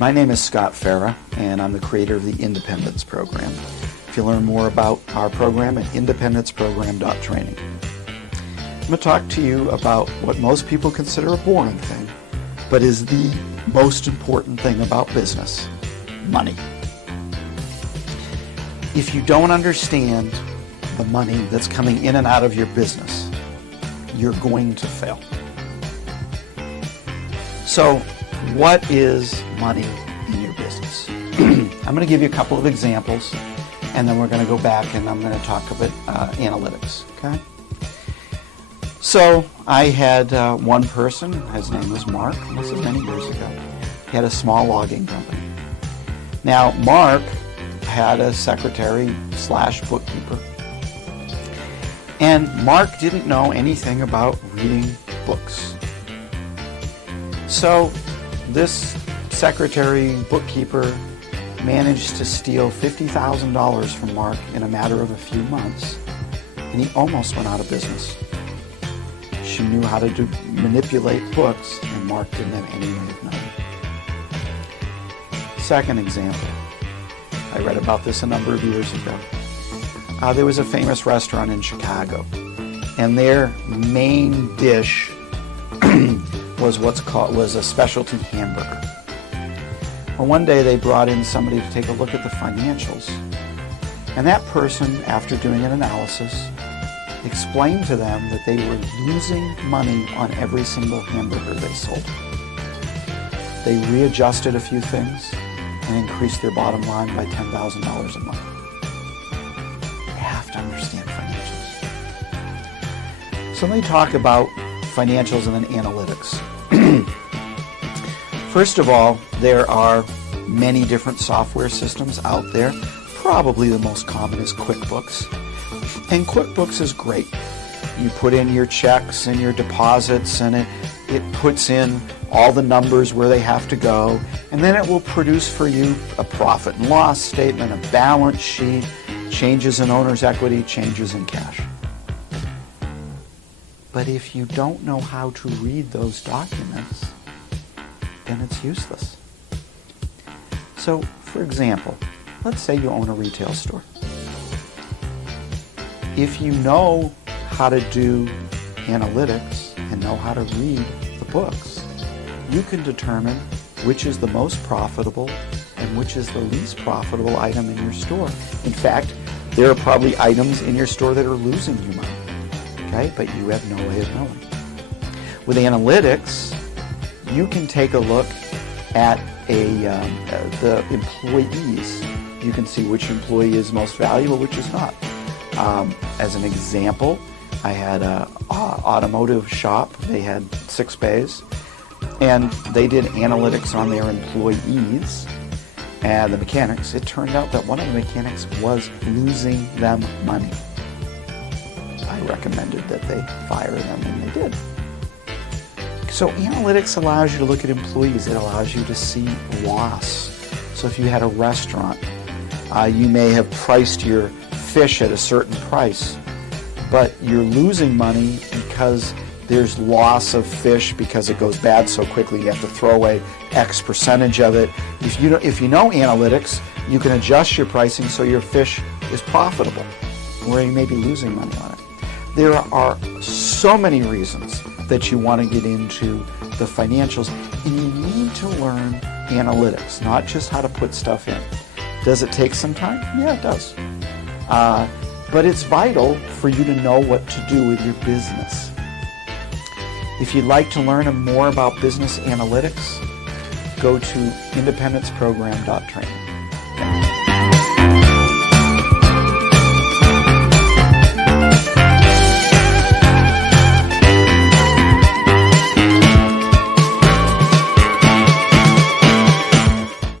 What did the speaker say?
My name is Scott Farah, and I'm the creator of the Independence Program. If you learn more about our program at independenceprogram.training. I'm going to talk to you about what most people consider a boring thing, but is the most important thing about business: money. If you don't understand the money that's coming in and out of your business, you're going to fail. So, what is money in your business? I'm going to give you a couple of examples, and then we're going to go back and I'm going to talk about analytics. Okay? So, I had one person, his name was Mark. This is many years ago. He had a small logging company. Now, Mark had a secretary/bookkeeper. And Mark didn't know anything about reading books. So this secretary bookkeeper managed to steal $50,000 from Mark in a matter of a few months, and he almost went out of business. She knew how to manipulate books, and Mark didn't have any way of knowing. Second example, I read about this a number of years ago. There was a famous restaurant in Chicago, and their main dish was was a specialty hamburger. Well, one day they brought in somebody to take a look at the financials, and that person, after doing an analysis, explained to them that they were losing money on every single hamburger they sold. They readjusted a few things and increased their bottom line by $10,000 a month. You have to understand financials. So let me talk about financials and then analytics. First of all, there are many different software systems out there. Probably the most common is QuickBooks. And QuickBooks is great. You put in your checks and your deposits, and it puts in all the numbers where they have to go, and then it will produce for you a profit and loss statement, a balance sheet, changes in owner's equity, changes in cash. But if you don't know how to read those documents, then it's useless. So, for example, let's say you own a retail store. If you know how to do analytics and know how to read the books, you can determine which is the most profitable and which is the least profitable item in your store. In fact, there are probably items in your store that are losing you money, okay? But you have no way of knowing. With analytics, you can take a look at the employees. You can see which employee is most valuable, which is not. As an example, I had an automotive shop. They had 6 bays, and they did analytics on their employees and the mechanics. It turned out that one of the mechanics was losing them money. I recommended that they fire them, and they did. So analytics allows you to look at employees. It allows you to see loss. So if you had a restaurant, you may have priced your fish at a certain price, but you're losing money because there's loss of fish because it goes bad so quickly. You have to throw away X percentage of it. If you know analytics, you can adjust your pricing so your fish is profitable, where you may be losing money on it. There are so many reasons that you want to get into the financials, and you need to learn analytics, not just how to put stuff in. Does it take some time? Yeah, it does. But it's vital for you to know what to do with your business. If you'd like to learn more about business analytics, go to independenceprogram.training.